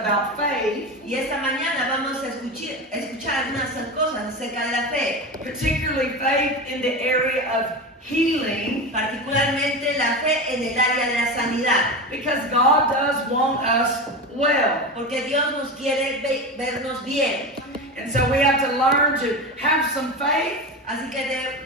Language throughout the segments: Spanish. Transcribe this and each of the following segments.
about faith, Y esta mañana vamos a escuchar algunas cosas acerca de la fe, particularly faith in the area of healing, particularmente la fe en el área de la sanidad, because God does want us well. porque Dios nos quiere vernos bien. And so we have to learn to have some faith Así que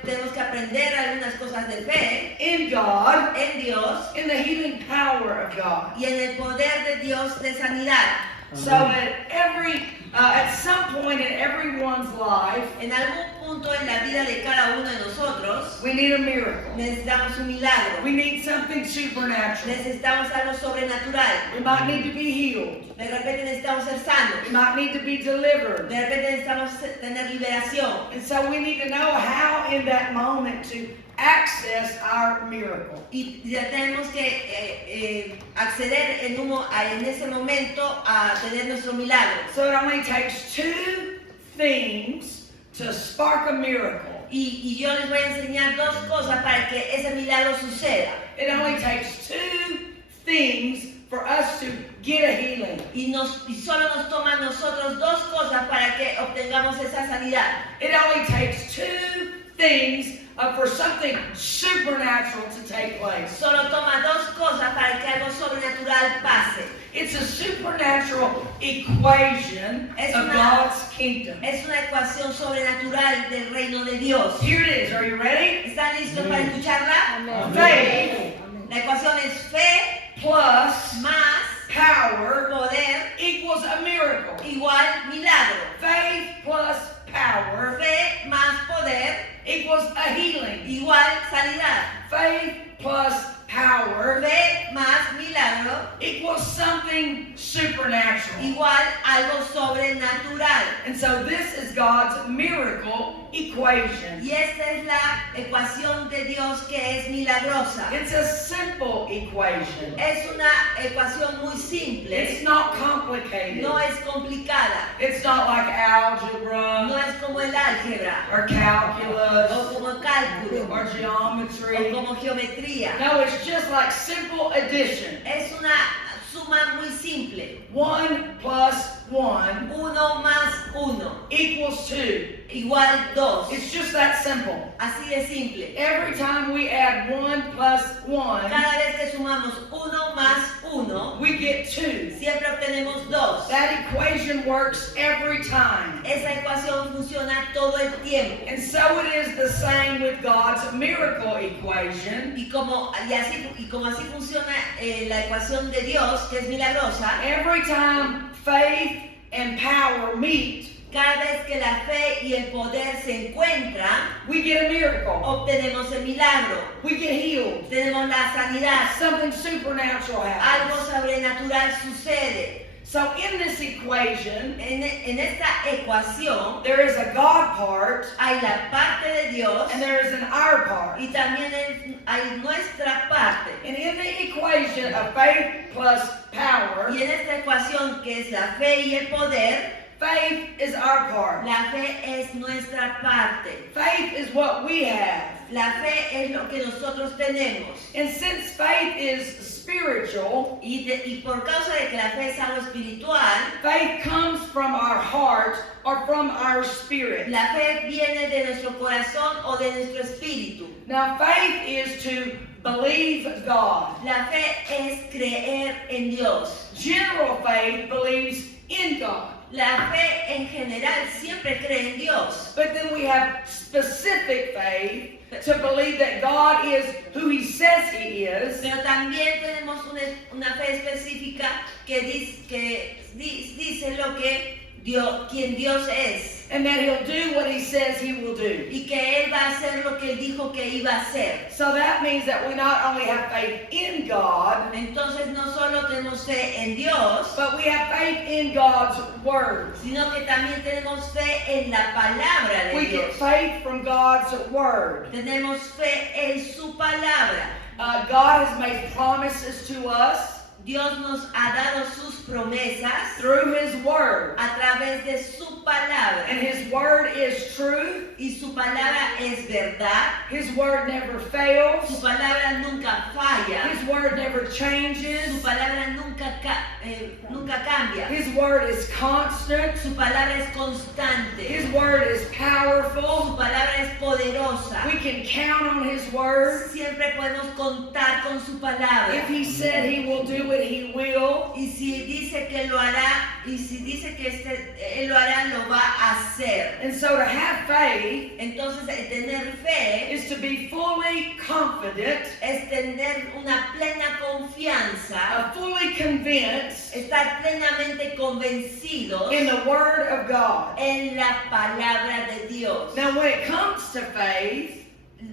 tenemos que aprender algunas cosas de fe in God, en Dios in the healing power of God. y en el poder de Dios de sanidad. So at some point in everyone's life, En algún punto en la vida de cada uno de nosotros we need a miracle. necesitamos un milagro, We need something supernatural. necesitamos algo sobrenatural. We might need to be healed. De repente necesitamos ser sanos, We might need to be delivered. de repente necesitamos tener liberación. And so we need to know how in that moment to access our miracle. Y ya tenemos que acceder en ese momento a tener nuestro milagro. So it only takes two things to spark a miracle. Y yo les voy a enseñar dos cosas para que ese milagro suceda. It only takes two things for us to get a healing. Y solo nos toma a nosotros dos cosas para que obtengamos esa sanidad. It only takes two things for something supernatural to take place. Solo toma dos cosas para que algo sobrenatural pase. It's a supernatural equation of God's kingdom. Es una ecuación sobrenatural del reino de Dios. Here it is. Are you ready? ¿Están listos para escucharla? Faith La ecuación es fe plus más power poder equals a miracle. igual milagro. Faith plus power Fe más poder equals a healing. igual sanidad. Faith plus power Fe más milagro equals something supernatural. igual algo sobrenatural. And so this is God's miracle equation. Y esta es la ecuación de Dios que es milagrosa. It's a simple equation. Es una ecuación muy simple. It's not complicated. No es complicada. It's not like algebra No es como el álgebra or calculus o como cálculo or o geometry. como geometría. No, it's just like simple addition. Es una suma muy simple. 1 plus 1 1 más 1 equals 2. igual 2. It's just that simple. Así de simple. Every time we add 1 plus 1, Cada vez que sumamos 1 más 1, we get 2. siempre obtenemos 2. That equation works every time. Esa ecuación funciona todo el tiempo. And so it is the same with God's miracle equation. Y como así funciona la ecuación de Dios, que es milagrosa, Every time faith and power meet, cada vez que la fe y el poder se encuentran, we get a miracle. obtenemos el milagro, We get healed. tenemos la sanidad, Something supernatural algo happens. sobrenatural sucede. So in this equation, En esta ecuación there is a God part hay la parte de Dios and there is an our part. y también hay nuestra parte. And in the equation of faith plus power, Y en esta ecuación que es la fe y el poder, faith is our part. la fe es nuestra parte. Faith is what we have. La fe es lo que nosotros tenemos. And since faith is spiritual, Y por causa de que la fe es algo espiritual, faith comes from our heart or from our spirit. la fe viene de nuestro corazón o de nuestro espíritu. Now, faith is to believe God. La fe es creer en Dios. General faith believes in God. La fe en general siempre cree en Dios. But then we have specific faith to believe that God is who He says He is. Pero también tenemos una fe específica que dice lo que quien Dios es. And that He'll do what He says He will do. Y que Él va a hacer lo que Él dijo que iba a hacer. So that means that we not only have faith in God, Entonces no solo tenemos fe en Dios, but we have faith in God's Word. sino que también tenemos fe en la palabra de We get Dios. faith from God's Word. Tenemos fe en su palabra. God has made promises to us. Dios nos ha dado sus promesas through His Word. a través de su palabra. And His Word is truth. Y su palabra es verdad. His Word never Su fails. palabra nunca falla. His Word never Su changes. palabra nunca cambia. His Word is constant. Su palabra es constante. His Word is Su powerful. palabra es poderosa. We can count on His Word. Siempre podemos contar con su palabra. If He said He will do it, He will. Y si dice que lo hará, y si dice que Él lo hará, lo va a hacer. And so to have faith Entonces, el tener fe is to be fully confident, es tener una plena confianza, fully convinced estar plenamente convencidos in the Word of God. en la palabra de Dios. Now, when it comes to faith,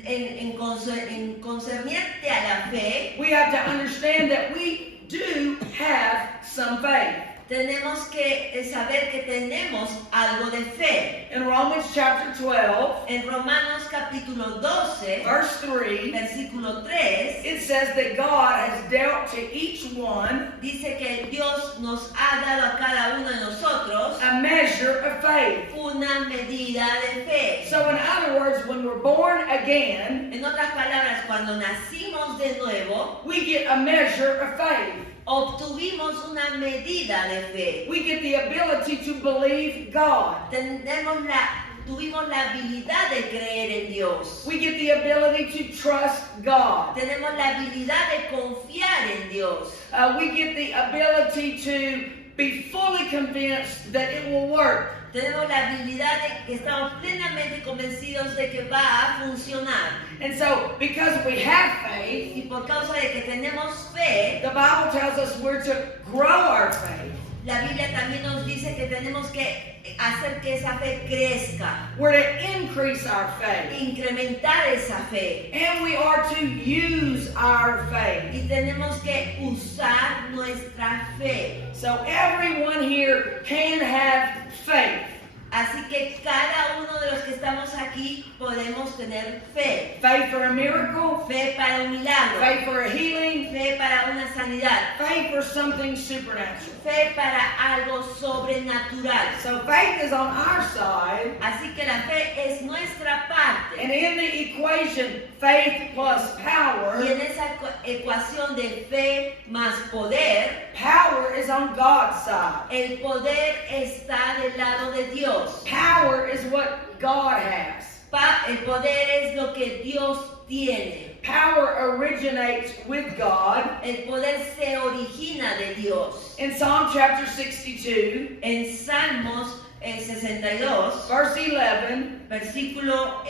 En concerniente a la fe, we have to understand that we do have some faith. tenemos que saber que tenemos algo de fe. In Romans chapter 12, En Romanos capítulo 12, verse 3, versículo 3, it says that God has dealt to each one dice que Dios nos ha dado a cada uno de nosotros a measure of faith. una medida de fe. So, in other words, when we're born again, En otras palabras, cuando nacimos de nuevo, we get a measure of faith. obtuvimos una medida de fe. We get the ability to believe God. Tuvimos la habilidad de creer en Dios. We get the ability to trust God. Tenemos la habilidad de confiar en Dios. We get the ability to be fully convinced that it will work. Tenemos la habilidad de que estamos plenamente convencidos de que va a funcionar. And so, because we have faith, Y por causa de que tenemos fe, the Bible tells us we're to grow our faith. la Biblia también nos dice que tenemos que hacer que esa fe crezca, We're to increase our faith. incrementar esa fe. And we are to use our faith. Y tenemos que usar nuestra fe. So everyone here can have faith. Así que cada uno de los que estamos aquí podemos tener fe. Faith for a miracle, Fe para un milagro. faith for a healing, Fe para una sanidad. faith for something supernatural. Fe para algo sobrenatural. So faith is on our side, Así que la fe es nuestra parte. and in the equation, faith plus power, Y en esa ecuación de fe más poder, power is on God's side. el poder está del lado de Dios. Power is what God has. El poder es lo que Dios tiene. Power originates with God. El poder se origina de Dios. In Psalm chapter 62, En Salmos 62, verse 11, versículo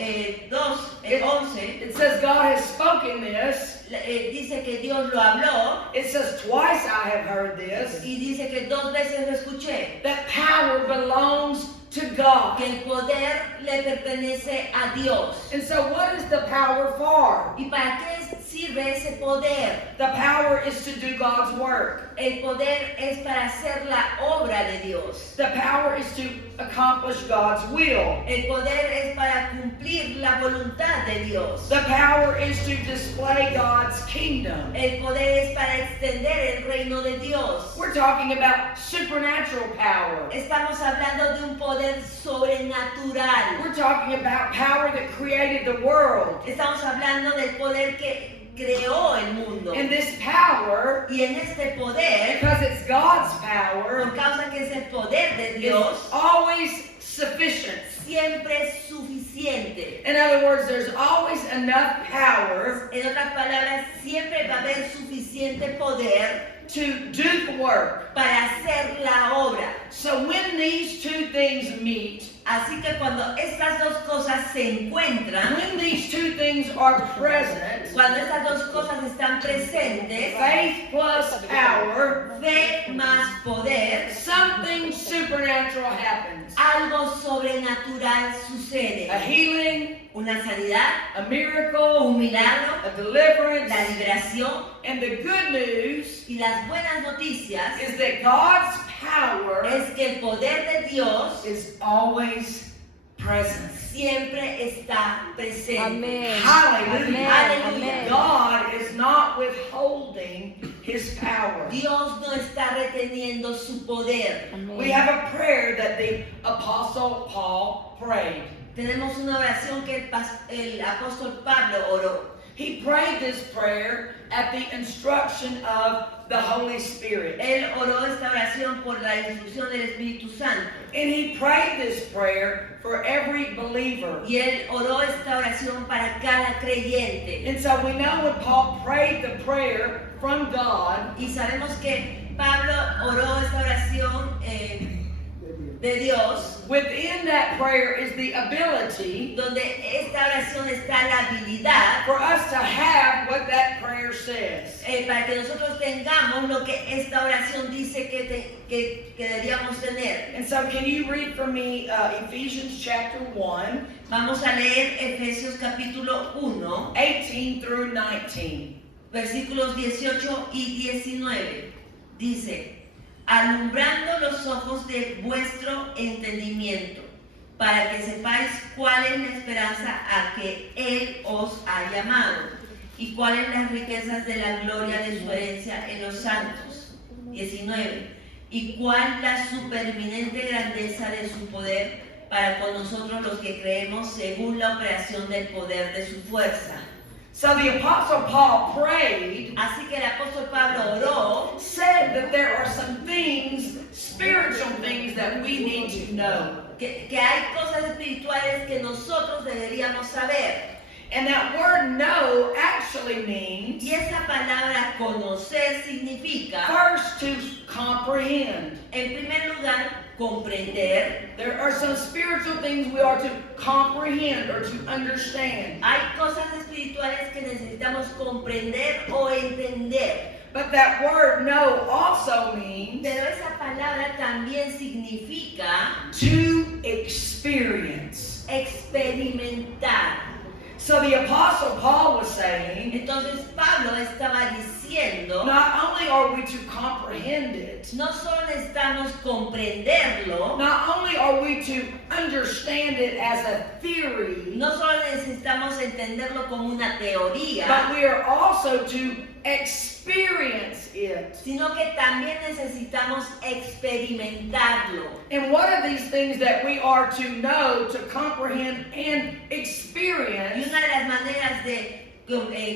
11, it says God has spoken this. dice que Dios lo habló It says twice I have heard this, y dice que 2 veces lo escuché. that power belongs to God. Que el poder le pertenece a Dios. And so what is the power for? ¿Y para qué sirve ese poder? The power is to do God's work. El poder es para hacer la obra de Dios. The power is to accomplish God's will. El poder es para cumplir la voluntad de Dios. The power is to display God's kingdom. El poder es para extender el reino de Dios. We're talking about supernatural power. Estamos hablando de un poder sobrenatural. We're talking about power that created the world. Estamos hablando del poder que creó el mundo. And this power, Y en este poder, because it's God's por power, causa que es el poder de is Dios, always sufficient. siempre es suficiente. In other words, there's always enough power En otras palabras, siempre va a haber suficiente poder to do the work. para hacer la obra. So when these two things meet, Así que cuando estas dos cosas se encuentran, when these two things are present, cuando estas dos cosas están presentes, faith plus power, fe más poder, something supernatural happens. algo sobrenatural A sucede. healing, Una sanidad, a miracle, un milagro, a deliverance. la liberación. And the good news Y las buenas noticias is that God's power es que el poder de Dios is always present. siempre está presente. Amén. Hallelujah. Amén. Amén. God is not withholding his power. Dios no está reteniendo su poder. We have a prayer that the Apostle Paul prayed. Tenemos una oración que el apóstol Pablo oró. He prayed this prayer at the instruction of the Holy Spirit. Él oró esta oración por la instrucción del Espíritu Santo. And he prayed this prayer for every believer. Y él oró esta oración para cada creyente. And so we know when Paul prayed the prayer from God, Y sabemos que Pablo oró esta oración de Dios, within that prayer is the ability donde esta oración está la habilidad for us to have what that prayer says. para que nosotros tengamos lo que esta oración dice que deberíamos tener. And so can you read for me Ephesians chapter 1, Vamos a leer Efesios capítulo 1, 18 through 19. versículos 18 y 19. Dice: alumbrando los ojos de vuestro entendimiento, para que sepáis cuál es la esperanza a que Él os ha llamado, y cuáles las riquezas de la gloria de su herencia en los santos. 19. Y cuál la supereminente grandeza de su poder para con nosotros los que creemos según la operación del poder de su fuerza. So the Apostle Paul prayed, Así que el apóstol Pablo oró, said that there are some things, spiritual things that we need to know. que hay cosas espirituales que nosotros deberíamos saber. And that word know actually means Y esa palabra conocer significa, first to comprehend. en primer lugar, comprender. There are some spiritual things we are to comprehend or to understand. Hay cosas espirituales que necesitamos comprender o entender. But that word know also means Pero esa palabra también significa to experience. experimentar. So the Apostle Paul was saying, Entonces Pablo estaba diciendo, not only are we to comprehend it, no solo necesitamos comprenderlo, not only are we to understand it as a theory, no solo necesitamos entenderlo como una teoría, but we are also to experience it. sino que también necesitamos experimentarlo. And one of these things that we are to know, to comprehend, and Y experience una de las maneras de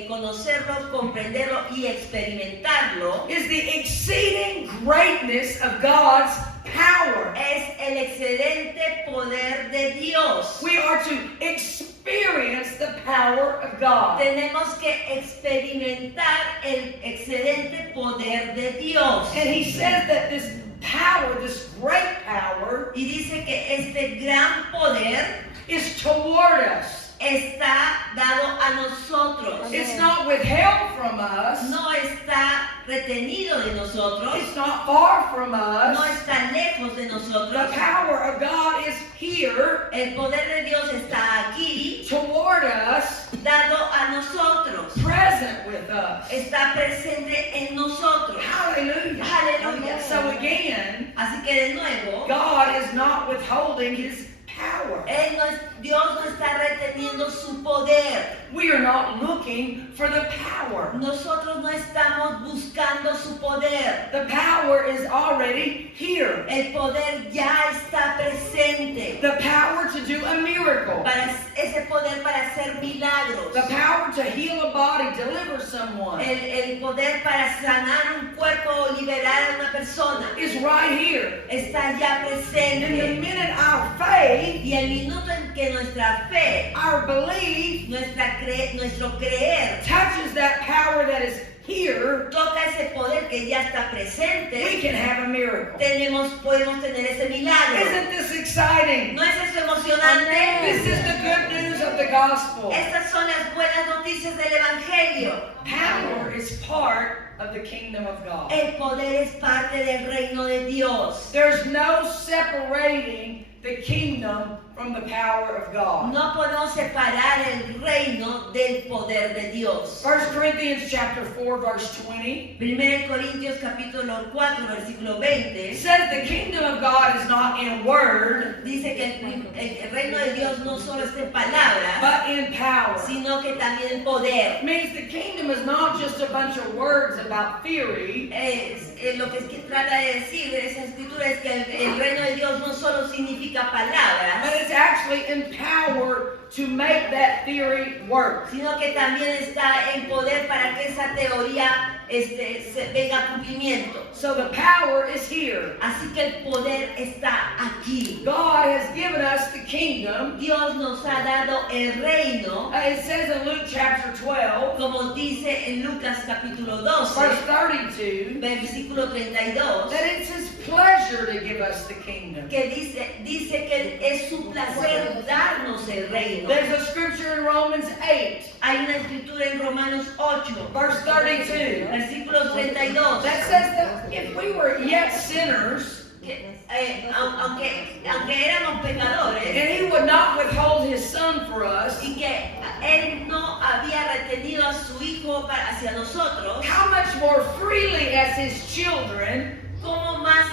conocerlo, comprenderlo y experimentarlo is the exceeding greatness of God's power. es el excelente poder de Dios. We are to experience the power of God. Tenemos que experimentar el excelente poder de Dios. And he says that this power, this great power, Y dice que este gran poder is toward us. está dado a nosotros. It's not withheld from us. No está retenido de nosotros. It's not far from No us. está lejos de The nosotros. power of God is here, El poder de Dios está aquí, toward us, dado a nosotros. present with us. Está presente en nosotros. Hallelujah. Aleluya. So again, Así que de nuevo, God is not withholding his power. Dios no está reteniendo su poder. We are not looking for the power. Nosotros no estamos buscando su poder. The power is already here. El poder ya está presente. The power to do a miracle. Ese poder para hacer milagros. The power to heal a body, deliver someone El poder para sanar un cuerpo o liberar a una persona. is right here. Está ya In the presente. minute our faith, Y el minuto en que nuestra fe, our belief nuestro creer, touches that power that is here, toca ese poder que ya está we presente, can have a miracle. podemos tener ese milagro. Isn't this exciting? ¿No es eso emocionante? This is the good news of the gospel. Estas son las buenas noticias del Evangelio. Power is part of the kingdom of God. El poder es parte del reino de Dios. There's no separating the kingdom from the power of God. No podemos separar el reino del poder de Dios. 1 Corinthians chapter 4, verse 20. 1 Corintios capítulo 4, versículo It 20. says the kingdom of God is not in word, Dice que el reino de Dios no solo está en palabras, but in power. sino que también en poder. It means the kingdom is not just a bunch of words about theory, Lo que es que trata de decir esa escritura es que el reino de Dios no solo significa but palabras, it's actually in power to make that theory work. sino que también está en poder para que esa teoría se venga a cumplimiento. So the power is here. Así que el poder está aquí. God has given us the kingdom. Dios nos ha dado el reino, It says in Luke chapter 12, como dice en Lucas capítulo verse 12, 32, versículo 32, that it's his pleasure to give us the kingdom. que dice que es su placer darnos el reino. There's a scripture in Romans 8, Hay una escritura en Romanos 8, verse 32, versículo 32, that says that if we were yet sinners, que, aunque éramos pecadores and he would not withhold his son for us, y que Él no había retenido a su Hijo hacia nosotros, how much more freely as his children ¿cómo más,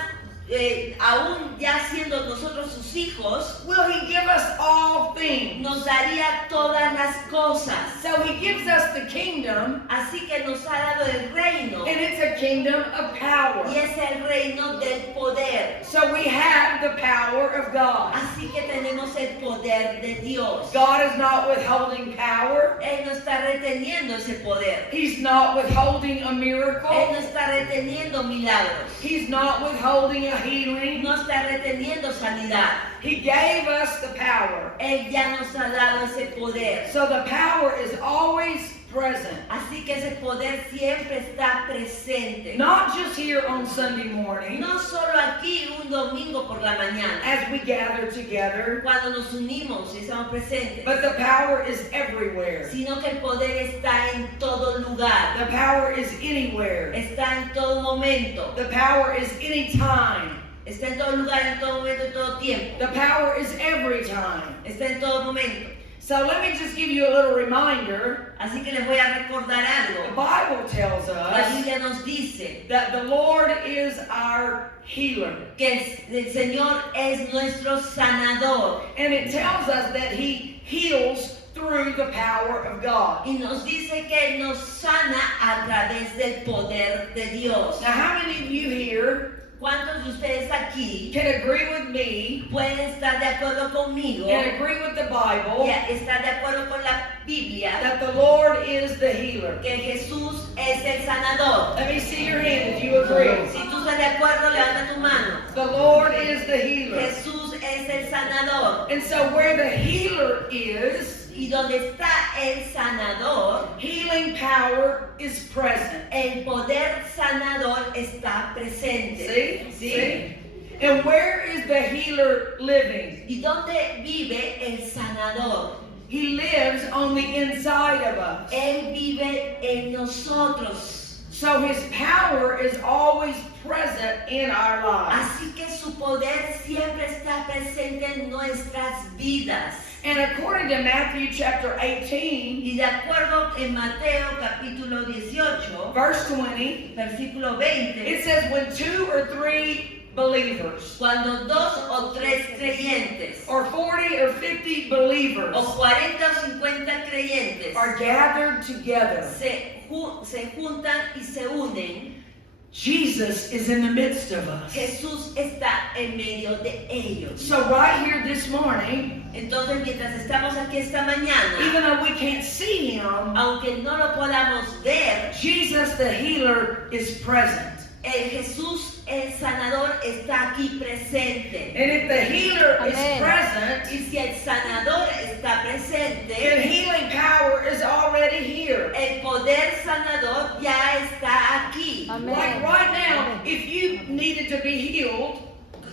aún ya siendo nosotros sus hijos, will he give us all things? nos daría todas las cosas? So he gives us the kingdom, Así que nos ha dado el reino, and it's a kingdom of power. y es el reino del poder. So we have the power of God. Así que tenemos el poder de Dios. God is not withholding power. Él no está reteniendo ese poder. He's not withholding a Él no miracle. está reteniendo milagros. He's not withholding a healing. No está reteniendo sanidad. He gave us the power. Él ya nos ha dado ese poder. So the power is always present. Así que ese poder siempre está presente. Not just here on Sunday morning No solo aquí un domingo por la mañana, as we gather together, cuando nos unimos y estamos presentes, but the power is everywhere. sino que el poder está en todo lugar. The power is anywhere. Está en todo momento. The power is anytime. Está en todo lugar, en todo momento, en todo tiempo. The power is every time. Está en todo momento. So let me just give you a little reminder. Así que les voy a recordar The algo. Bible tells La us Biblia nos dice that the Lord is our healer. que el Señor es nuestro sanador. And it tells us that he heals through the power of God. Y nos dice que Él nos sana a través del poder de Dios. Now, how many of you here ¿Cuántos de ustedes aquí can agree with me pueden estar de acuerdo conmigo and agree with the Bible y estar de acuerdo con la Biblia that the Lord is the healer? que Jesús es el sanador? Let me see your hand if you agree. Si tú estás de acuerdo, levanta tu mano. The Lord is the healer. Jesús es el sanador. And so where the healer is, Y donde está el sanador, healing power is present. el poder sanador está presente. See? See? And where is the healer living? ¿Y dónde vive el sanador? He lives on the inside of us. Él vive en nosotros. So his power is always present in our lives. Así que su poder siempre está presente en nuestras vidas. And according to Matthew chapter 18, Y de acuerdo en Mateo capítulo 18, verse 20, versículo 20, it says, when 2 or 3 believers, cuando 2 o 3 creyentes, or 40 or 50 believers, o 40 o 50 creyentes, are gathered together, se juntan y se unen, Jesus is in the midst of us. Jesús está en medio de ellos. So right here this morning, Entonces, mientras estamos aquí esta mañana, even though we can't see him, aunque no lo podamos ver, Jesus the healer is present. el Jesús, el sanador, está aquí presente. And if the healer is Amen. present, Y si el sanador está then presente, healing power is already here. el poder sanador ya está aquí. Amen. Like right now, if you needed to be healed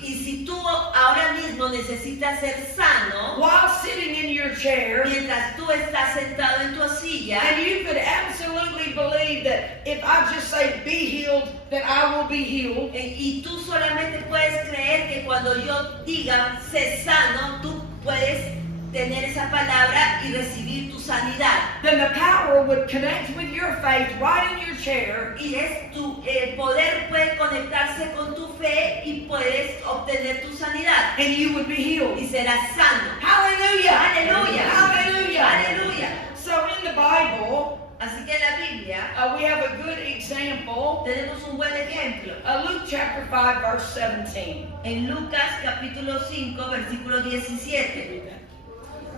Y si tú ahora mismo necesitas ser sano, while sitting in your chair, mientras tú estás sentado en tu silla, and you could absolutely believe that if I just say be healed, that I will be healed, y tú solamente puedes creer que cuando yo diga sé sano, tú puedes tener esa palabra y recibir tu sanidad. Then the power would connect with your faith right in your chair, Y el poder puede conectarse con tu fe y puedes obtener tu sanidad. and you would be healed. Y serás sano. Hallelujah! Aleluya. Hallelujah! Aleluya. So in the Bible, Así que en la Biblia we have a good example. tenemos un buen ejemplo. Luke chapter 5, verse 17. En Lucas capítulo 5, versículo 17.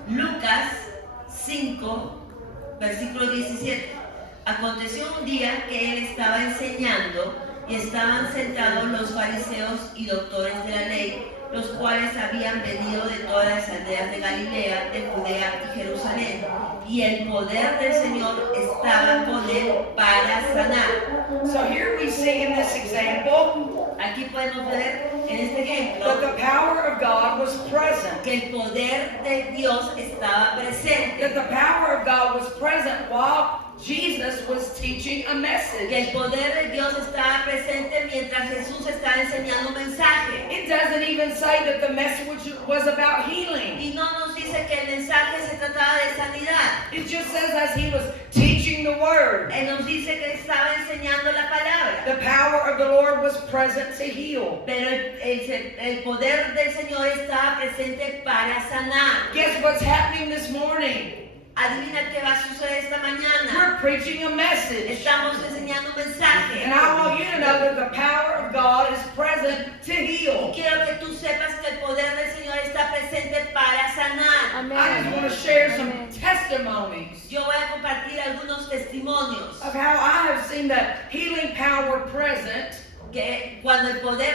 Lucas 5, versículo 17. Aconteció un día que él estaba enseñando y estaban sentados los fariseos y doctores de la ley, los cuales habían venido de todas las aldeas de Galilea, de Judea y Jerusalén. Y el poder del Señor estaba con él para sanar. So here we see in this example Aquí podemos ver en este that ejemplo the power of God was present. que el poder de Dios estaba presente. That the power of God was present while Jesus was teaching a Que message. el poder de Dios estaba presente mientras Jesús estaba enseñando un mensaje. It doesn't even say that the message was about healing. Y no nos dice que el mensaje se trataba de sanidad. It just says as he was teaching the word, Él nos dice que estaba enseñando la palabra. the power of the Lord was present to heal. Pero el poder del Señor estaba presente para sanar. Guess what's happening this morning? Adivina qué va a suceder esta mañana. We're preaching a message. Estamos enseñando un mensaje. And I want you to know that the power of God is present to heal. Quiero que tú sepas que el poder del Señor está presente para sanar. I just want to share some testimonies Yo voy a compartir algunos testimonios of how I have seen the healing power present que cuando el poder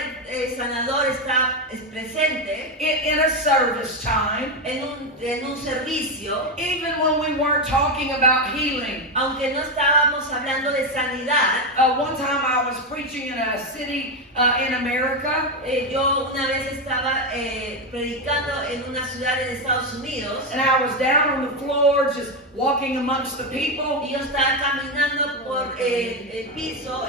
sanador está presente in a service time, en un servicio, even when we weren't talking about healing. aunque no estábamos hablando de sanidad. One time I was preaching in a city in America, Yo una vez estaba predicando en una ciudad en Estados Unidos and I was down on the floor just walking amongst the people. y yo estaba caminando por el piso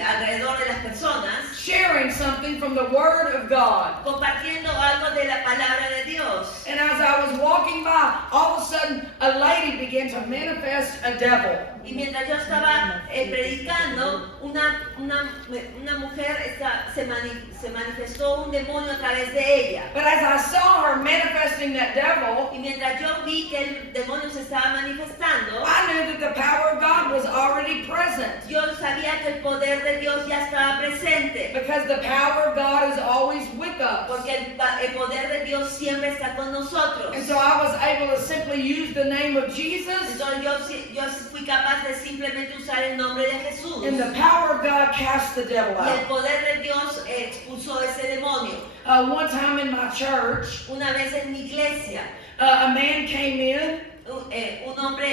alrededor de las personas, Sharing something from the Word of God. compartiendo algo de la palabra de Dios. And as I was walking by, all of a sudden a lady began to manifest a devil. Y mientras yo estaba predicando, una mujer se manifestó un demonio a través de ella. But as I saw her manifesting that devil, Y mientras yo vi que el demonio se estaba manifestando, I knew that the power of God was already present. yo sabía que el poder de Dios ya estaba presente. Because the power of God is always with us. Porque el poder de Dios siempre está con nosotros. And so I was able to simply use the name of Jesus, Entonces yo fui capaz de simplemente usar el nombre de Jesús. and the power of God cast the devil Y el out. poder de Dios expulsó ese demonio. One time in my church, Una vez en mi iglesia, a man came in, un hombre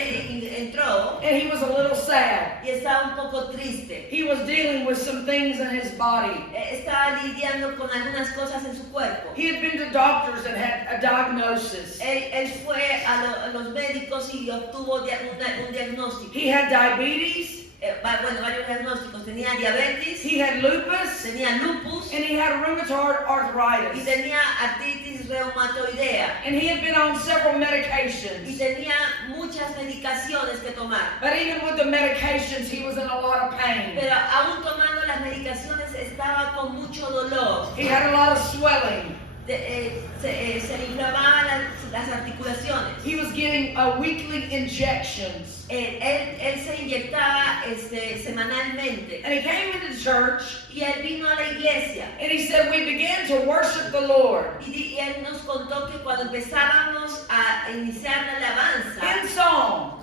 entró and he was a little sad. y estaba un poco triste. He was dealing with some things in his body. Estaba lidiando con algunas cosas en su cuerpo. He had been to doctors and had a diagnosis. Él fue a los médicos y obtuvo un diagnóstico. He had diabetes, Varios diagnósticos. Tenía diabetes, he had lupus, tenía lupus and he had rheumatoid y arthritis. tenía artritis reumatoidea. And he had been on several Y medications. tenía muchas medicaciones que tomar. But even with the medications, he was in a lot of pain. Pero aún tomando las medicaciones estaba con mucho dolor. He had a lot of swelling. Se le inflamaban las articulaciones. He was getting weekly injections. Él se inyectaba semanalmente. And he came into church, Y él vino a la iglesia. and he said, we began to worship the Lord Y él nos contó que cuando empezábamos a iniciar la alabanza in song,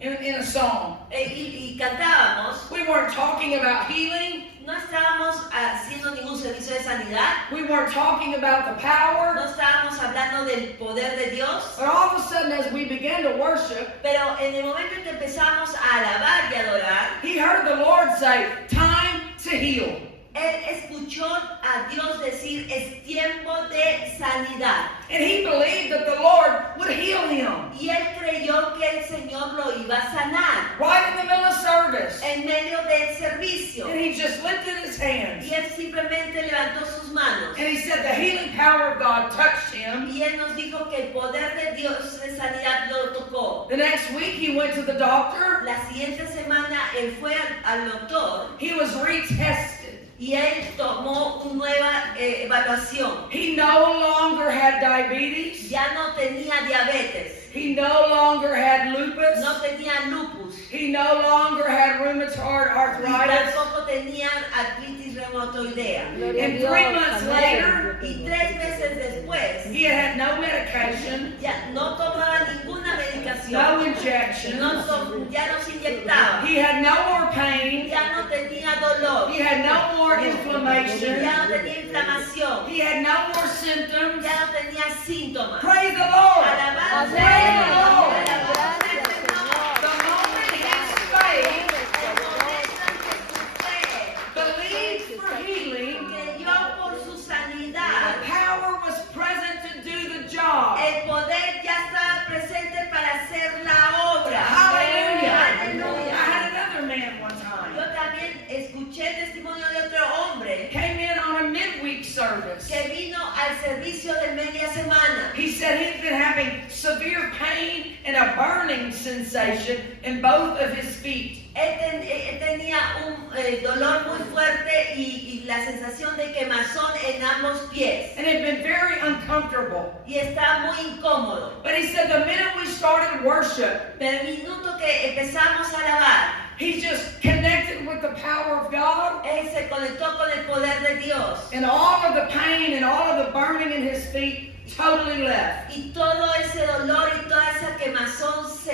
in a song. y cantábamos, We weren't talking about healing. no estábamos haciendo ningún servicio de sanidad. We weren't talking about the power. No estábamos hablando del poder de Dios. But all of a sudden, as we began to worship, Pero en el momento en que empezamos a alabar y adorar, he heard the Lord say, time to heal. él escuchó a Dios decir, es tiempo de sanidad. And he believed that the Lord would heal him. Y él creyó que el Señor lo iba a sanar Right in the middle of service. en medio del servicio. And he just lifted his hands. Y él simplemente levantó sus manos. manos. And he said the healing power of God touched him. Y él nos dijo que el poder de Dios de sanidad lo tocó. The next week he went to the doctor. La siguiente semana él fue al doctor He was retested. y él tomó una nueva evaluación. He no longer had diabetes. Ya no tenía diabetes, He no longer had lupus. no tenía lupus, He no longer had rheumatoid y arthritis. tampoco tenía artritis reumatoidea. And 3 months later, Y 3 meses después, he had no medication, ya no tomaba ninguna medicación, no injections. ya no se inyectaba, He had no more pain. ya no tenía dolor, He had no more inflammation. ya no tenía inflamación, He had no more symptoms. ya no tenía síntomas. Praise the Lord. Alabanza Praise al the Señor, Lord. alabanza al Señor. The moment his faith El momento que su fe believed for healing, creyó por su the sanidad, power was present to do the job. el poder ya estaba presente para hacer la obra. Hallelujah. I Aleluya. had another man one Yo time. también escuché el testimonio de otro hombre Came in on a midweek service. que vino al servicio de media semana. He said he'd been having severe pain and a burning sensation in both of his feet. Él tenía un dolor muy fuerte y la sensación de quemazón en ambos pies. And it had been very uncomfortable. Y estaba muy incómodo. But he said the minute we started worship, Pero el minuto que empezamos a alabar, he just connected with the power of God. él se conectó con el poder de Dios. And all of the pain and all of the burning in his feet totally left. Y todo ese dolor y toda esa quemazón se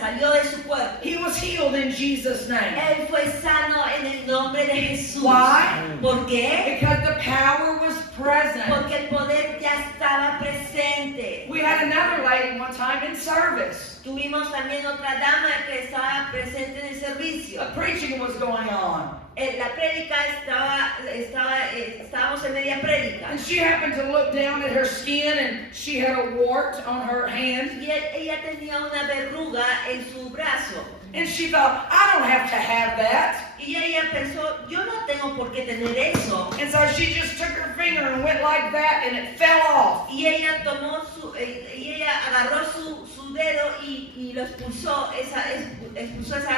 salió de su cuerpo. He was healed in Jesus' name. Él fue sano en el nombre de Jesús. Why? ¿Por qué? Because the power was present. Porque el poder ya estaba presente. We had another lady one time in service. Tuvimos también otra dama que estaba presente en el servicio. The preaching was going on. La prédica estábamos en media prédica. And she happened to look down at her skin and she had a wart on her hand. Y ella tenía una verruga en su brazo. And she thought, I don't have to have that. Y ella pensó, yo no tengo por qué tener eso. And so she just took her finger and went like that and it fell off. Y ella agarró su dedo y lo expulsó esa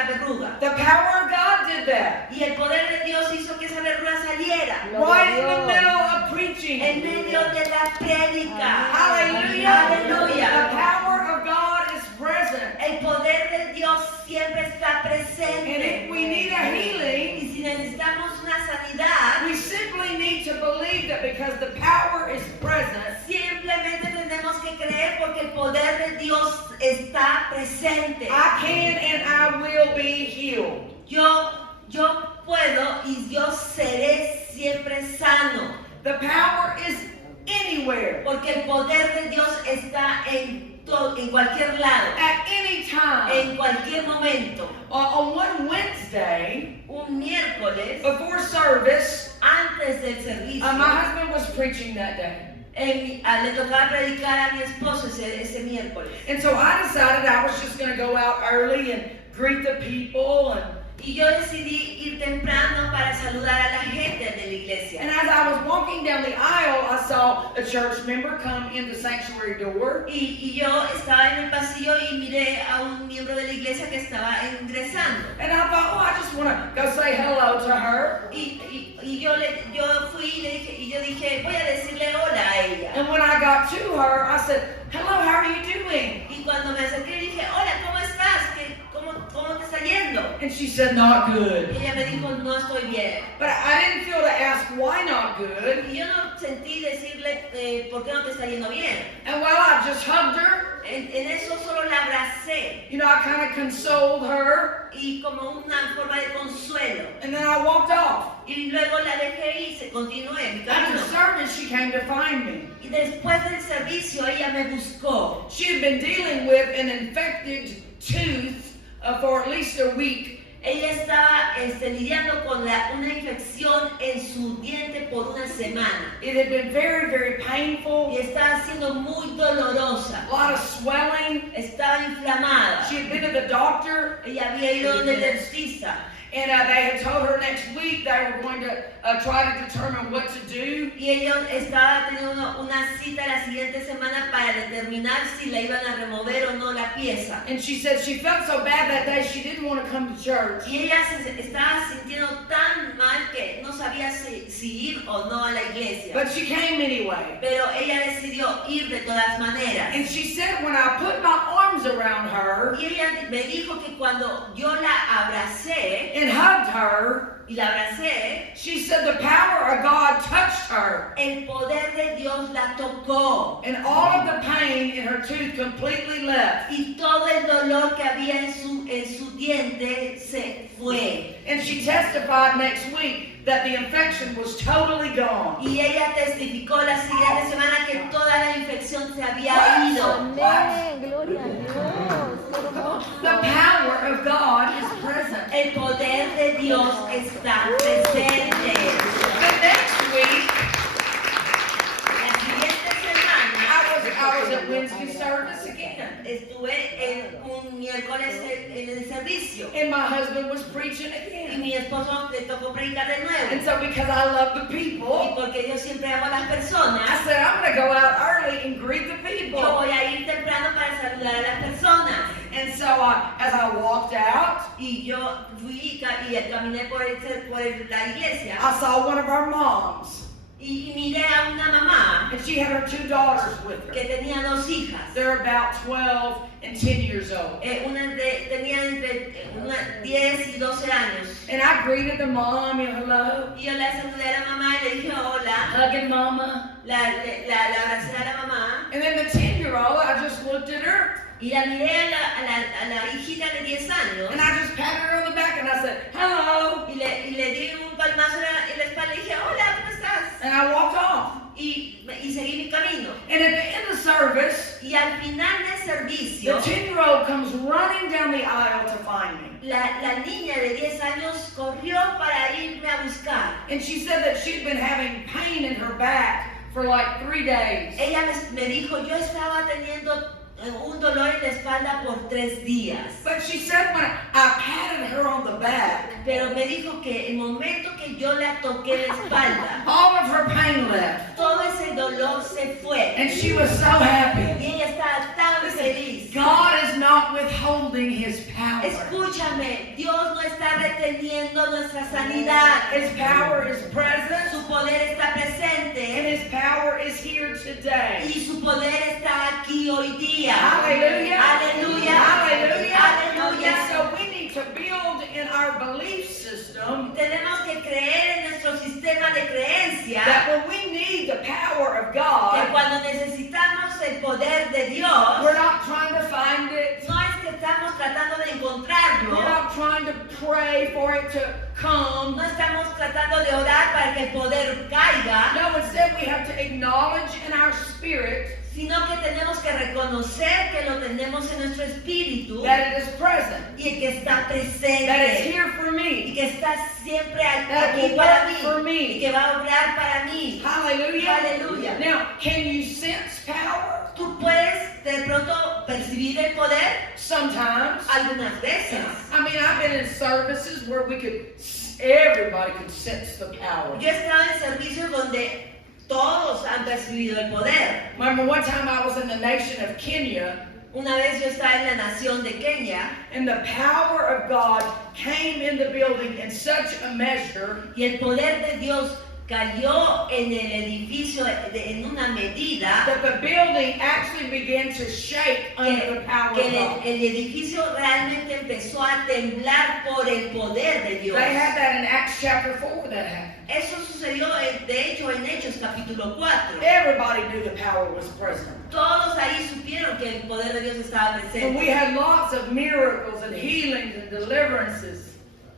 verruga. The power of God did that. Y el poder de Dios hizo que esa verruga saliera. Right in the middle of preaching. En medio de la prédica. Hallelujah. Aleluya. The power of God is present. El poder de Dios siempre está And presente. if we need a healing, Y si necesitamos una sanidad, we simply need to believe that because the power is present, simplemente tenemos que creer porque el poder de Dios está presente. I can and I will be healed. Yo puedo y yo seré siempre sano. The power is anywhere, Porque el poder de Dios está en cualquier lado, at any time. en cualquier momento. On one Wednesday, Un miércoles, before service, antes del servicio, my husband was preaching that day. le tocaba predicar a mi esposo ese miércoles. And so I decided I was just going to go out early and greet the people. Y yo decidí ir temprano para saludar a la gente de la iglesia. And as I was walking down the aisle, I saw a church member come in the sanctuary door. Y yo estaba en el pasillo y miré a un miembro de la iglesia que estaba ingresando. And I thought, oh, I just want to go say hello to her. Y yo fui y yo dije, voy a decirle hola a ella. And when I got to her, I said, hello, how are you doing? Y cuando me acerqué dije, hola, ¿cómo estás? ¿Cómo te está yendo? And she said, not good. Y ella me dijo, no estoy bien. But I didn't feel to ask why not good. Y yo no sentí decirle, ¿por qué no te está yendo bien? And while I just hugged her, En eso solo la abracé. you know, I kind of consoled her. Y como una forma de consuelo. And then I walked off. Y luego la dejé y continué mi After camino. service, she came to find me. Y después del servicio ella me buscó. She had been dealing with an infected tooth for at least a week. Ella estaba lidiando con una infección en su diente por una semana. It had been very, very painful. Y estaba siendo muy dolorosa. A lot of swelling. Estaba inflamada. She had been to the doctor. Ella había ido donde el dentista. And they had told her next week they were going to try to determine what to do. Y ellos estaban teniendo una cita la siguiente semana para determinar si la iban a remover o no la pieza. And she said she felt so bad that day she didn't want to come to church. Y ella se estaba sintiendo tan mal que no sabía si ir o no a la iglesia. But she came anyway. Pero ella decidió ir de todas maneras. And she said when I put my arms around her Y ella me dijo que cuando yo la abracé and hugged her, y la abracé, she said the power of God touched her. el poder de Dios la tocó. And all of the pain in her tooth completely left. Y todo el dolor que había en su diente se fue. And she testified next week that the infection was totally gone. Y ella testificó la siguiente semana que toda la infección se había ido. Amén, gloria a Dios. Qué hermoso. The power of God is present. El poder de Dios está presente. The next week, La siguiente semana I was at Wednesday service again. estuve en un miércoles en el servicio. And my husband was preaching Y again. mi esposo le tocó predicar de And nuevo. so because I love the Y people, porque yo siempre amo a las I personas, said, I'm going to go out early and greet the yo people. voy a ir temprano para saludar a las personas. And so as I walked out, Y yo fui y caminé por la iglesia I saw one of our moms. y miré a una mamá And she had her 2 daughters with her. que tenía 2 hijas. They're about 12 and 10 years old. Tenía entre 10 y 12 años. And I greeted the mom, hello. Y yo la saludé a la mamá y le dije hola. Hugging mama. La abracé a la mamá And then the 10-year-old, I just looked at her y la miré a la hijita de 10 años and I just patted her on the back and I said, hello. y le di un palmazo en la espalda y dije hola, ¿cómo estás? And I walked off. Y seguí mi camino. And at the end of service, Y al final del the servicio, 10-year-old comes running down the aisle to find me. la niña de 10 años corrió para irme a buscar. And she said that she'd been having pain in her back for like 3 days. Ella me dijo, yo estaba teniendo un dolor en la espalda por 3 días. But she said when I patted her on the back, Pero me dijo que el momento que yo la toqué la espalda, all of her pain left. todo ese dolor se fue. And she was so happy. Y ella estaba tan feliz. God is not withholding his power. Escúchame, Dios no está reteniendo nuestra sanidad. His power is present Su poder está and presente his power is here today. y su poder está aquí hoy día. Hallelujah. Aleluya. Hallelujah. Aleluya. And so we need to build in our belief system Tenemos que creer en nuestro sistema de creencia that when we need the power of que God, cuando necesitamos el poder de Dios, we're not trying to find it. no es que estamos tratando de We're encontrarlo, not trying to pray for it to come. no estamos tratando de orar para que el poder caiga, No, instead we have to acknowledge in our spirit sino que tenemos que reconocer que lo tenemos en nuestro espíritu that it is present, y que está that it's presente here for y me. que está siempre That aquí will para work for mí me. y que va a obrar para mí. Hallelujah. Aleluya. Now, can you sense power? Tú puedes de pronto percibir el poder Sometimes. algunas veces. I mean, I've been in services where everybody could sense the power. Yo he estado en servicios donde todos han percibido el poder. Remember one time I was in the nation of Kenya, Una vez yo estaba en la nación de Kenia and the power of God came in the building in such a measure y el poder de Dios cayó en el edificio en una medida that the building actually began to shake under the power que of God. el edificio realmente empezó a temblar por el poder de Dios. They had that in Acts chapter 4 that happened. Eso sucedió de hecho en Hechos capítulo 4. Everybody knew the power was present. Todos ahí supieron que el poder de Dios estaba And presente. we had lots of miracles and healings and deliverances.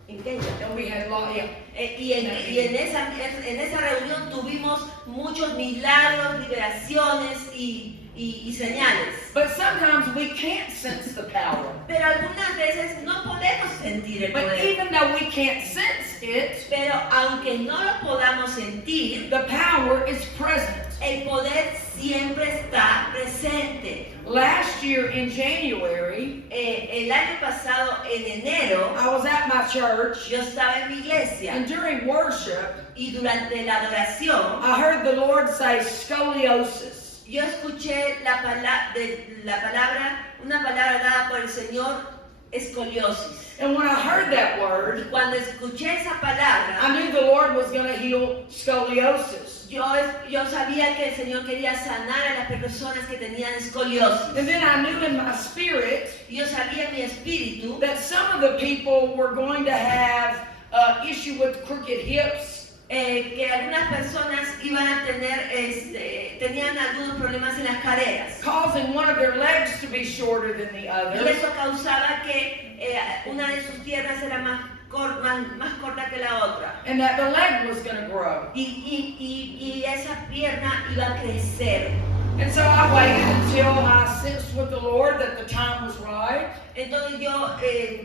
En Kenia. And we had lots, yeah. Y en esa reunión tuvimos muchos milagros, liberaciones y y señales. But sometimes we can't sense the power. Pero algunas veces no podemos sentir el But poder. even though we can't sense it, Pero aunque no lo podamos sentir, the power is present. el poder siempre está presente. Last year in January, El año pasado, en enero, I was at my church, yo estaba en mi iglesia and during worship, y durante la adoración I heard the Lord say scoliosis. yo escuché una palabra dada por el Señor, escoliosis. And when I heard that Y word, cuando escuché esa palabra, I knew the Lord was going to heal scoliosis. yo sabía que el Señor quería sanar a las personas que tenían escoliosis. And then I knew in my spirit Y yo sabía en mi espíritu that some of the people were going to have issue with crooked hips. que algunas personas iban a tenían algunos problemas en las caderas. Causing one of their legs to be shorter than the Y other. eso causaba que una de sus piernas era más corta que la otra. And that the leg was going to grow. Y esa pierna iba a crecer. And so I waited until I sensed with the Lord that the time was right. Entonces yo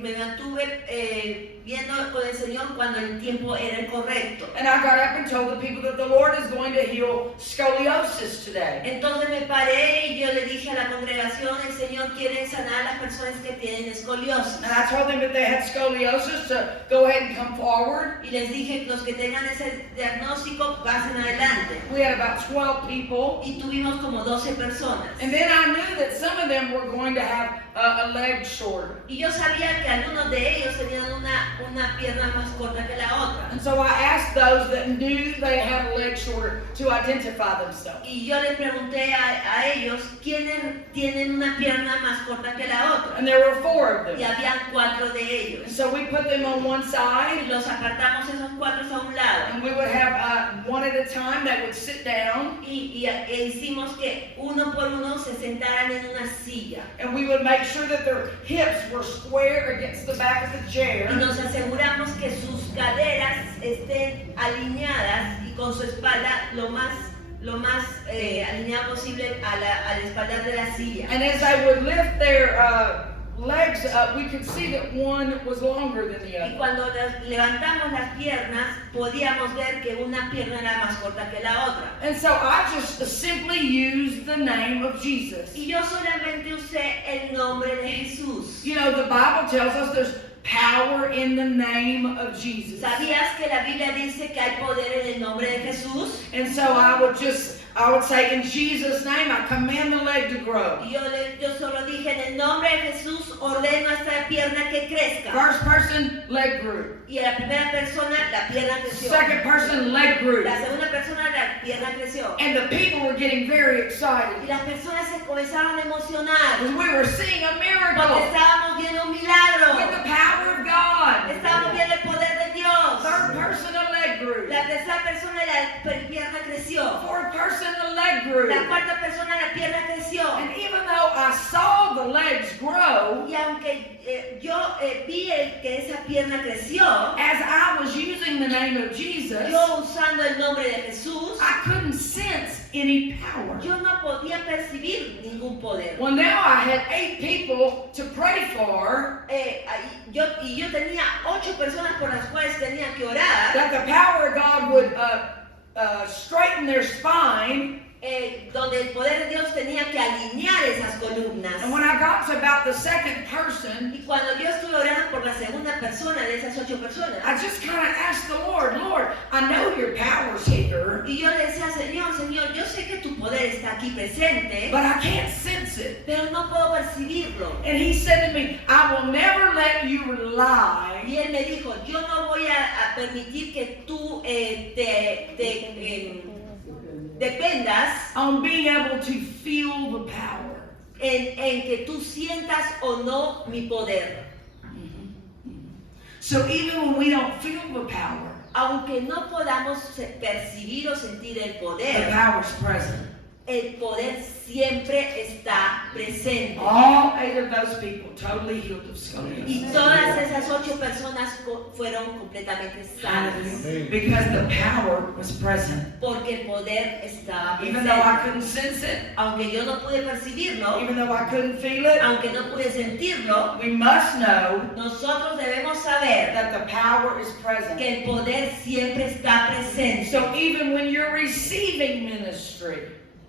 me mantuve viendo con el Señor cuando el tiempo era el correcto. And I got up and told the people that the Lord is going to heal scoliosis today. Entonces me paré y yo le dije a la congregación, el Señor quiere sanar a las personas que tienen escoliosis. And I told them if they had scoliosis to go ahead and come forward. Y les dije, los que tengan ese diagnóstico, pasen adelante. We had about 12 people. Y tuvimos como 12 personas. And then I knew that some of them were going to have a leg shorter. Y yo sabía que algunos de ellos tenían una pierna más corta que la otra. And so I asked those that knew they had a leg shorter to identify themselves. Y yo le pregunté a ellos quiénes tienen una pierna más corta que la otra. And there were 4 of Y them. habían 4 de And ellos. so we put them on one Y side, los apartamos esos 4 a un lado. and we would have one at a time that would sit down, E hicimos que uno por uno se sentaran en una silla. and we would make sure that their hips were square against the back of the Y chair. nos aseguramos que sus caderas estén alineadas y con su espalda lo más alineada posible a la espalda de la silla. And as they would lift their legs up, we could see that one was longer than the Y other. cuando levantamos las piernas, podíamos ver que una pierna era más corta que la otra. And so I just simply used the name of Jesus. Y yo solamente usé el nombre de Jesús. You know, the Bible tells us there's power in the name of Jesus. ¿Sabías que la Biblia dice que hay poder en el nombre de Jesús? And so I would say, in Jesus' name, I command the leg to grow. Y yo solo dije, en el nombre de Jesús, ordeno a esta pierna que crezca. First person, leg grew. Y a la primera persona, la pierna creció. Second person, leg grew. La segunda persona, la pierna creció. And the people were getting very Y excited las personas se comenzaron a emocionar. because we were seeing a Porque miracle estábamos viendo un with milagro. the power of God. Estábamos viendo el poder de Dios. Third person, a leg grew. La tercera persona, la pierna creció. Fourth person, the leg grew. La cuarta persona, la pierna creció. And even though I saw the legs grow, Y aunque yo vi que esa pierna creció, as I was using the name of Jesus, yo usando el nombre de Jesús, I couldn't sense any power. yo no podía percibir ningún poder. Well, now I had 8 people to pray for, Yo tenía 8 personas por las cuales tenía que orar, that the power of God would straighten their spine. donde el poder de Dios tenía que alinear esas columnas. And when I got to about the second person, Y cuando yo estuve orando por la segunda persona de esas 8 personas, I just kind of asked the Lord, Lord, I know your power's here, y yo le decía, Señor, yo sé que tu poder está aquí presente, but I can't sense it. pero no puedo percibirlo. And he said to me, I will never let you rely Y él me dijo, yo no voy a permitir que tú dependas on being able to feel the power. en que tú sientas o no mi poder. So even when we don't feel the power, Aunque no podamos percibir o sentir el the poder, power's present. el poder siempre está presente. All 8 of those people totally healed of Y scoliosis. todas esas 8 personas fueron completamente sanas. Because the power was present. Porque el poder estaba Even though I presente. couldn't sense it, Aunque yo no pude percibirlo, even though I couldn't feel it, aunque no pude sentirlo, we must know nosotros debemos saber that the power is present. que el poder siempre está presente. So even when you're receiving ministry,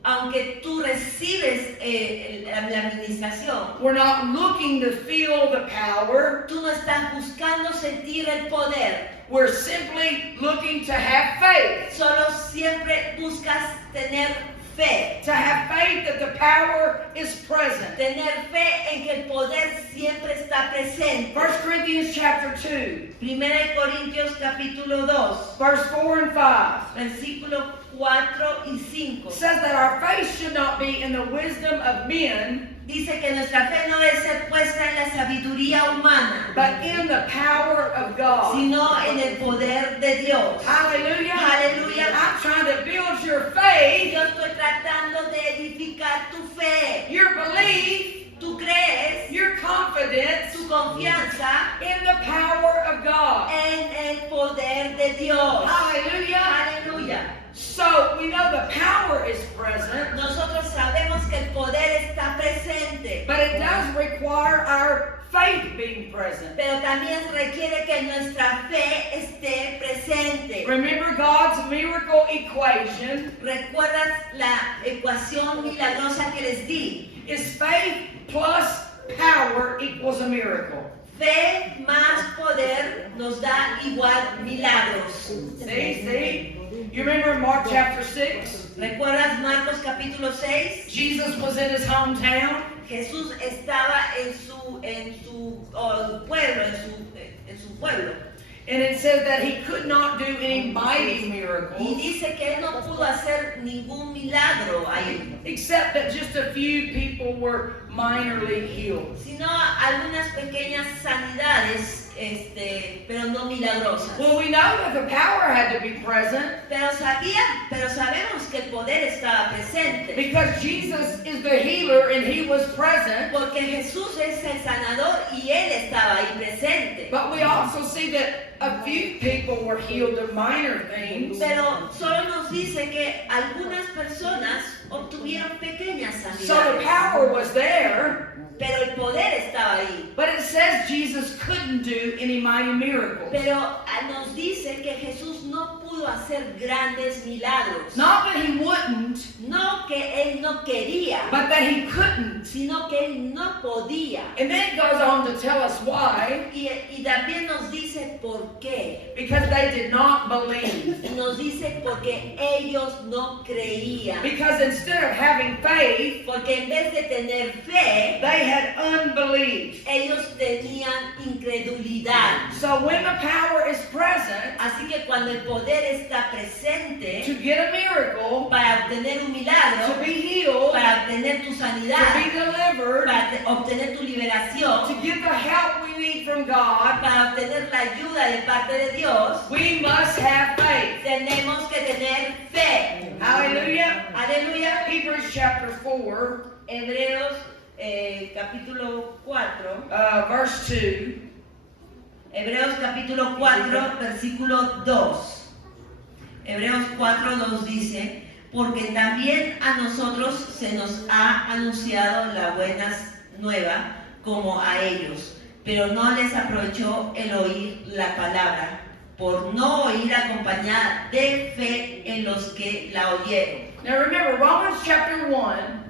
Aunque tú recibes la administración, we're not looking to feel the power. tú no estás buscando sentir el poder. We're simply looking to have faith. Solo siempre buscas tener fe. To have faith that the power is present. Tener fe en que el poder siempre está presente. 1 Corinthians chapter 2, Primera de Corintios capítulo 2, verse 4 and 5 versículo 4 y 5. says that our faith should not be in the wisdom of men, Dice que nuestra fe no debe ser puesta en la sabiduría humana, but in the power of God. sino en el poder de Dios. Hallelujah. Hallelujah. I'm trying to build your faith, Yo estoy tratando de edificar tu fe, your belief, tu crees, your confidence tu confianza in the power of God. en el poder de Dios. Hallelujah. Aleluya. So we know the power is present, Nosotros sabemos que el poder está presente, but it does require our faith being present. pero también requiere que nuestra fe esté presente. Remember God's miracle equation ¿Recuerdas la ecuación milagrosa que les di? is faith plus power equals a miracle. Fe más poder nos da igual milagros. See? You remember Mark chapter 6? ¿Recuerdas Marcos capítulo 6? Jesus was in his hometown. Jesús estaba en su pueblo. And it says that he could not do any mighty Y miracles, dice que él no pudo hacer ningún milagro ahí, except that just a few people were minorly healed. sino algunas pequeñas sanidades, pero no milagrosas. Well, we know that the power had to be present Pero sabemos que el poder estaba presente, because Jesus is the healer and he was present. porque Jesús es el sanador y él estaba ahí presente. But we also see that a few people were healed of minor things. Pero solo nos dice que algunas personas obtuvieron pequeñas So the sanidades, power was there, pero el poder estaba ahí. but it says Jesus couldn't do any mighty miracles. Pero nos dice que Jesús no pudo hacer grandes milagros. Not that he wouldn't, No que él no quería, but that he couldn't. sino que él no podía. And then it goes on to tell us why. Y también nos dice por qué. Because they did not believe. Y nos dice porque ellos no creían. Because instead of having faith, Porque en vez de tener fe, they had unbelief. ellos tenían incredulidad. So when the power is present Así que cuando el poder está presente to get a miracle, para obtener un to milagro, be healed, para obtener tu to sanidad, be delivered, para obtener tu liberación, to get the help we need from God, para obtener la ayuda de parte de Dios, we must have faith. tenemos que tener fe. Hallelujah. Aleluya. Hebrews chapter 4, Hebreos capítulo 4. verse 2. Hebreos capítulo 4, versículo 2. Hebreos 4, 2 dice, porque también a nosotros se nos ha anunciado la buena nueva como a ellos, pero no les aprovechó el oír la palabra, por no oír acompañada de fe en los que la oyeron. Now remember, Romans chapter 1,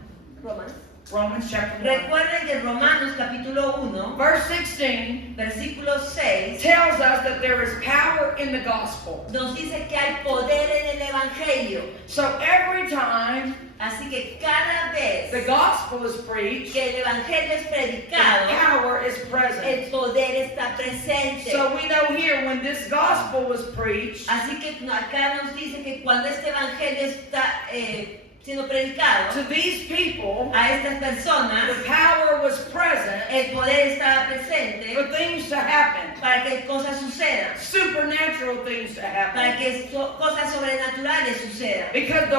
Romans chapter 1, Recuerden que Romanos capítulo 1, verse 16 versículo 6, tells us that there is power in the gospel. nos dice que hay poder en el Evangelio. So every time Así que cada vez the gospel is preached, que el Evangelio es the predicado, power is present. el poder está presente. So we know here when this gospel was preached, Así que acá nos dice que cuando este Evangelio está siendo predicado to these people, a estas personas, the power was present el poder estaba presente for things to happen, para que cosas sucedan, supernatural things to para happen. que cosas sobrenaturales sucedan. Because the